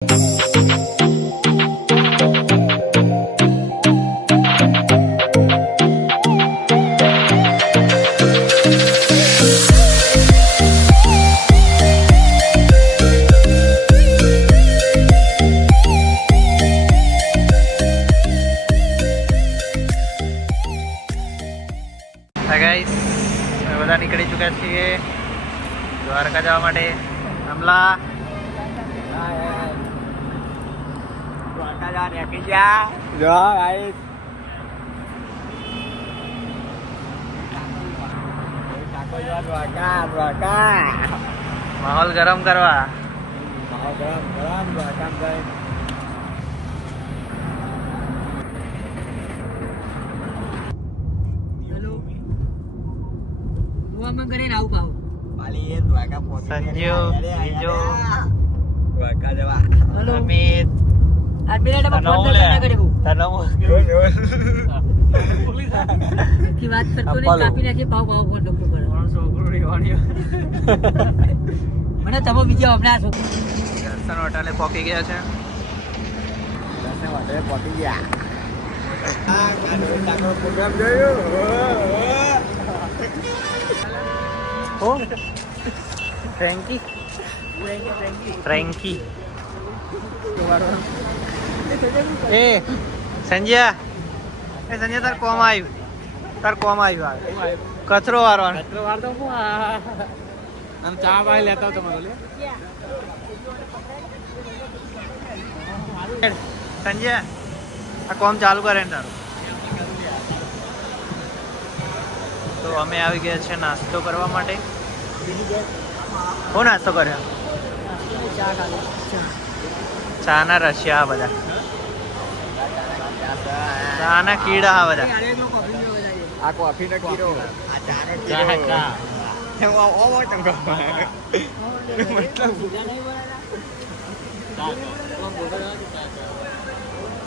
Guys બધા નીકળી ચૂક્યા છીએ દ્વારકા જવા માટે. હમલા દ્વારકા જવા નીકળી ગયા. જો ગાઈસ દ્વારકા દ્વારકા માહોલ ગરમ કરવા. માહોલ ગરમ દ્વારકા જાય. કરીને આવું પાવ પાલી એ દ્વારકા પહોંચી સંજુ બીજો દ્વારકા જવા. હેલો અમિત આ મિનિટમાં ફોન ના કરે હું की बात करतो नहीं copy नाखी pav pav phone doctor पर છોકરો રેવાની મને તમો બીજો હમણાં આ છોકરો દર્શન હોટલે પહોંચી ગયા છે. દર્શન હોટલે પહોંચી ગયા. આ કાનો પ્રોગ્રામ જોયો. ઓ ફ્રેન્કી ફ્રેન્કી એ સંજય તાર કોમ આવ્યું કચરો વારવાનો. કચરો વારતો હું આમ ચા પાઈ લેતા તમારો સંજય આ કોમ ચાલુ કરે ને તારું. તો અમે આવી ગયા છે નાસ્તો કરવા માટે. હું નાસ્તો કર્યો? ચા ના રશિયા બધા, ચા ના કીડા આ બધા. આ કોફી નો કીડો, આ ચા નો કીડો.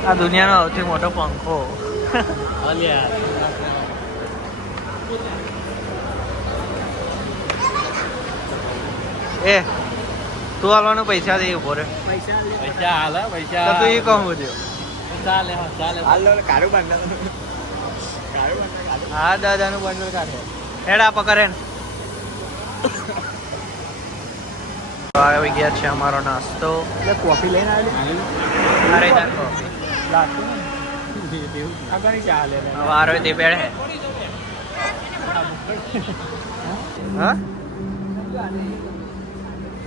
આ દુનિયાનો સૌથી મોટો પંખો. એ તું હાલવાનું પૈસા દે ઉભો રે. પૈસા હાલ પૈસા તો તું એ કહું છું. ચાલે હાલ કારું બંડલ. હા દાદાનું બંડલ કાઢે. હેડા પકડે ને. આવી ગયા છે અમારો નાસ્તો. એટલે કોફી લઈને આવેલી. અરે તાર કોફી વારો દે બેડ હે. હા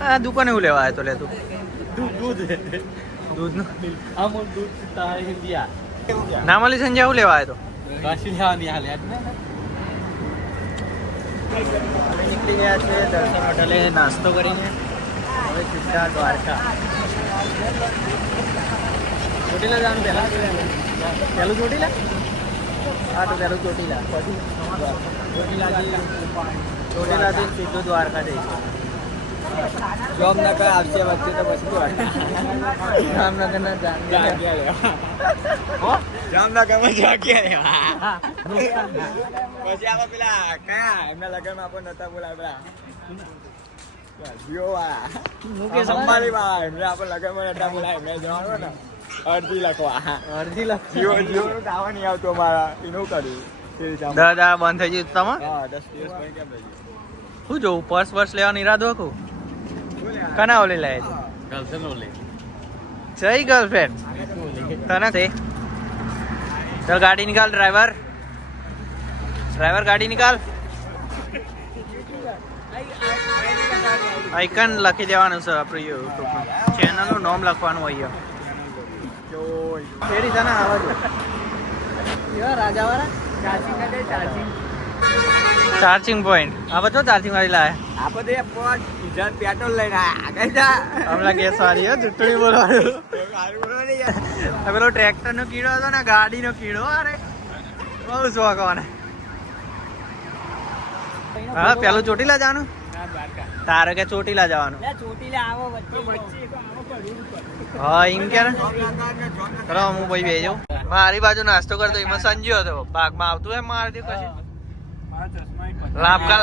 આ દુકાને હું લેવા આવ્યો તો લે તું દૂધ ના મળી સંજય હું લેવા આવ્યો તો નીકળી ગયા છે દર્શન હોટલે નાસ્તો કરીને. હવે સીધા દ્વારકા. ચોટીલા જવાનું પહેલું ચોટીલા. હા તો પહેલું ચોટીલા, પછી ચોટીલાથી સીધું દ્વારકા જઈશું. જામનગર આવશે વચ્ચે તો પછી જામનગર ના જામનગરમાં જાગ્યા પછી આપણે પેલા કયા એમના લગ્નમાં આપણે નતા બોલાવ્યા અંબાણી માં એમને આપણે લગ્નમાં નતા બોલાય. મેં જવાનું ને અડધી લખવા ગાવા નહીં આવતો અમારા એનું કર્યું. દાદા બંધ થઈ ગયું તમે? હા 10 દિવસ કેમ થઈ શું જોવું? પર્સ લેવાનો ઈરાદો હતો? કના ઓલી લાય ગર્લફ્રેન્ડ ઓલી જઈ ગર્લફ્રેન્ડ તને તે ચલ ગાડી નિકાલ. ડ્રાઈવર ગાડી નિકાલ. આઇકન લખી દેવાનું છે આપણે યુટ્યુબમાં. ચેનલનું નામ લખવાનું હોય. કેરી તને આવા જો રાજાવાળા ચાર્જિંગ પોઈન્ટ. આ બધો ચાર્જિંગ વાળી લાયા. આ બધે પેટ્રોલ લઈને આયા. હમણાં ગેસ વાળી ચૂંટણી બોલવાનું. પેલો ટ્રેક્ટર નો કીડો હતો ને ગાડી નો કીડો. અરે બહુ શોખ મને. હા પેલું ચોટીલા જવાનું. તારે કે ચોટીલા જવાનું? હા એમ કે ચલો હું ભાઈ બેજો. મારી બાજુ નાસ્તો કરતો એમાં સંજ્યો હતો. ભાગમાં આવતું એમ મારી પછી લાપકા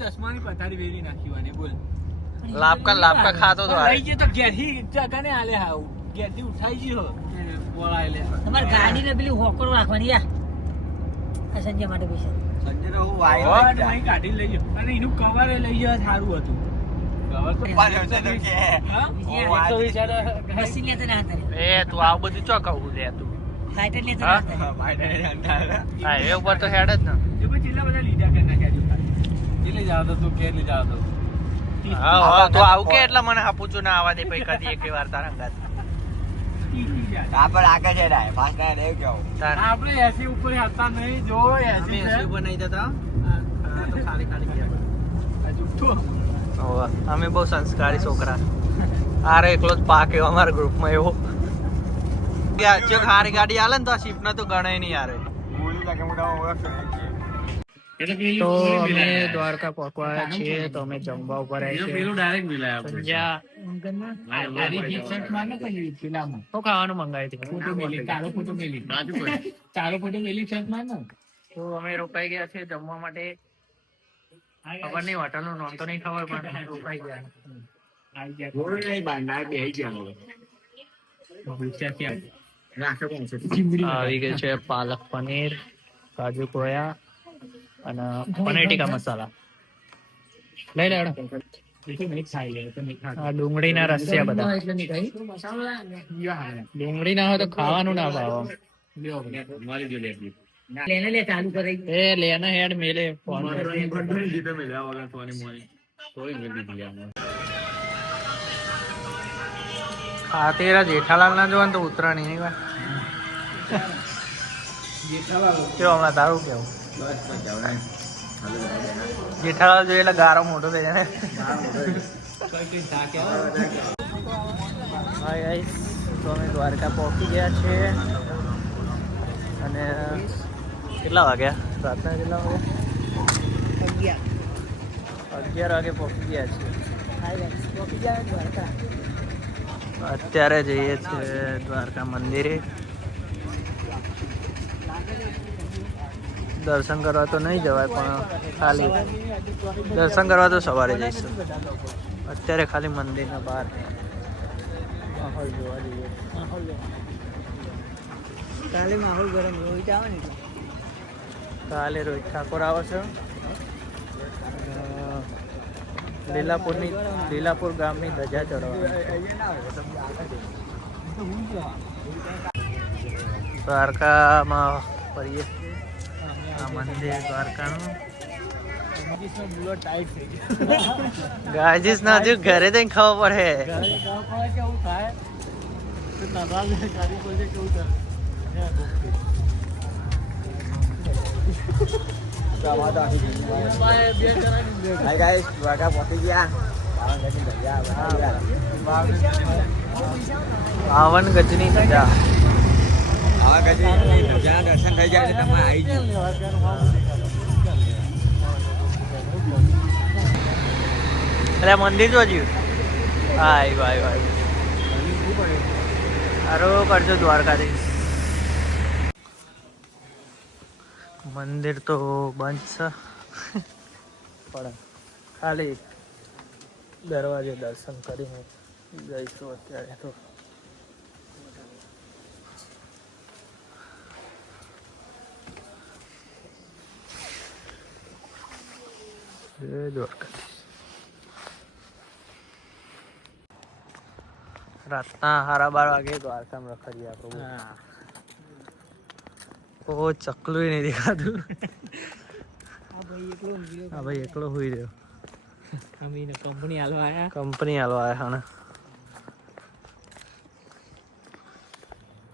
ચશ્માની પથારી વેરી નાખી બોલ. લાપકા ખાતો તો લઈ ગયો તો ઘેરથી જગા ને આલે હાવ ઘેરથી ઉઠાઈ ગયો બોલાય લે તમારે ગાડી ને પેલી હોકર રાખવાની યાર આ સંજય માટે પૈસા સંજય હું વાય કાઢી લઈ ગયો અને એનું કવર લઈ ગયો સારું હતું કવર તો પાછો છે તો કે મશીન લેતો ના હતા એ તું આવું બધું ચો કહું લે તું ફાઈટર લેતો ના હતા હા એ ઉપર તો હેડ જ ને એ પછી એટલા બધા લીધા કરી નાખ્યા કેટલે જાવ તો તું કેટલે જાવ તો હા તો આવું કે એટલે મને પૂછું ના આવા દે પછી કદી એક વાર તારા ગાત આપણે આગળ છે ડાય પાસ ના દેવ કેવું આપણે એસી ઉપર હતા નહીં જો એસી ઉપર નહીં જતા તો ખાલી ખાલી ગયા જુઠ્ઠો અમે બહુ સંસ્કારી છોકરા આરે એકલો જ પાક એવો અમારા ગ્રુપમાં એવો કે આજે ખારી ગાડી આલે ને તો શિપ ના તો ગણાય નહીં યાર તો અમે દ્વારકા પહોંચવા છીએ તો અમે જમવા ઉપર આવ્યા છે પેલું ડાયરેક્ટ મિલાય તો ખાવાનું મંગાવી હતી ચાલો ફોટો મેલી છે તો અમે રોકાઈ ગયા છે જમવા માટે ખબર નહીં હોટલ નું નામ તો નહીં ખબર પણ રોકાઈ ગયા આવી ગઈ છે પાલક પનીર કાજુ કોયા અને પનીર ટીકા મસાલા લઈ લે આ ડુંગળી ના રસિયા બધા ડુંગળી ના હોય તો ખાવાનું ના ભાવ લેને લે ચાલુ કરી એ લેને હેડ મેલે ફોન હા તેરા જેઠાલાલ ના જોવા તો ઉતરાણી નહીં વાત કેવું હમણાં તારું કેવું જેઠાલાલ જોઈએ એટલે ગારો મોટો થઈ જાય હાય ગાઈસ તો અમે દ્વારકા પહોંચી ગયા છે અને કેટલા વાગ્યા રાતના કેટલા વાગ્યા 11 વાગે પહોંચી ગયા છે અત્યારે જઈએ છીએ દ્વારકા મંદિરે દર્શન કરવા તો નહીં જવાય પણ ખાલી દર્શન કરવા તો સવારે જઈશું અત્યારે ખાલી મંદિરના બહાર માહોલ જોવા જઈએ કાલે માહોલ ગરમ રોહિત આવે ને કાલે રોહિત ઠાકોર આવે છે લીલાપુર ગામની ધજા ચડવા દ્વારકામાં ફરીએ આ મંદિર દ્વારકાનું ગાજીસ ના હજુ ઘરે તો ખબર પાવન ગજની ધજા દર્શન થઈ જાય તમે આવી એટલે મંદિર જો જ્યું આવ્યું સારો કરજો દ્વારકાધીશ મંદિર તો બંધ છે પણ ખાલી દરવાજે દર્શન કરીને જઈશું અત્યારે તો દ્વારકાધીશ રાતના 12:30 વાગે દ્વારકામાં રખડીએ આપણે ઓ ચકલું નહીં દેખાતું હા ભાઈ એકલો હોઈ રહ્યો કંપની હાલવા આવ્યા હા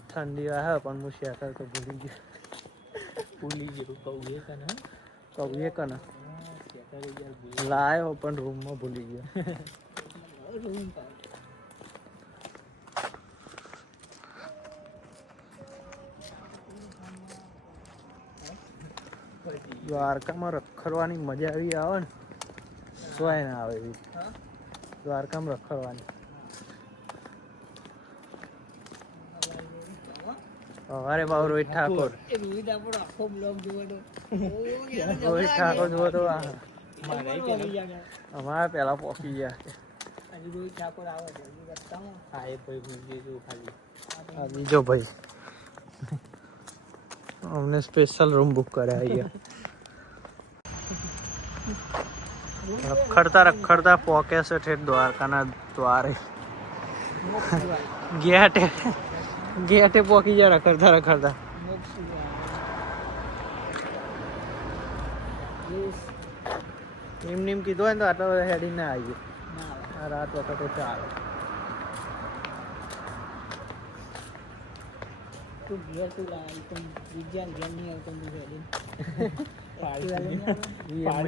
ઠંડી આવે પણ હું શેટર તો ભૂલી ગયો કહું કને લાયો પણ રૂમમાં ભૂલી ગયો દ્વારકામાં રખડવાની મજા આવી આવે ને સોય ના આવે એવી દ્વારકામાં રખડવાની અરે બાબુ રોહિત ઠાકોર જોવો તો અમારા પેલા પહોંચી ગયા આ બીજો ભાઈ અમને સ્પેશિયલ રૂમ બુક કર્યા અહીંયા રખડતા રખડતા પોકે છે ઠેઠ દ્વારકાના દ્વારે ગેટે પોકી જાય રખડતા રખડતા એમ નેમ કીધું હોય ને તો આટલા બધા હેડી ના આવી આ રાત વખતે ચાલે તું ઘેર તું લાવી તો વિજ્ઞાન ઘેર નહીં આવતો તું હેડી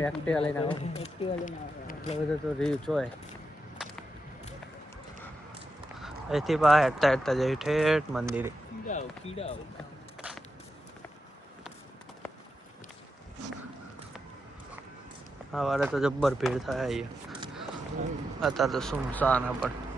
એક્ટિવા લઈને આવો એક્ટિવા લઈને આવે એટલો બધો તો રીચ હોય અહીંથી બહાર હેઠતા હેઠતા જઈ ઠેઠ મંદિરે સવારે તો જબ્બર ભીડ થાય અહીંયા અત્યારે તો સુમસાન પણ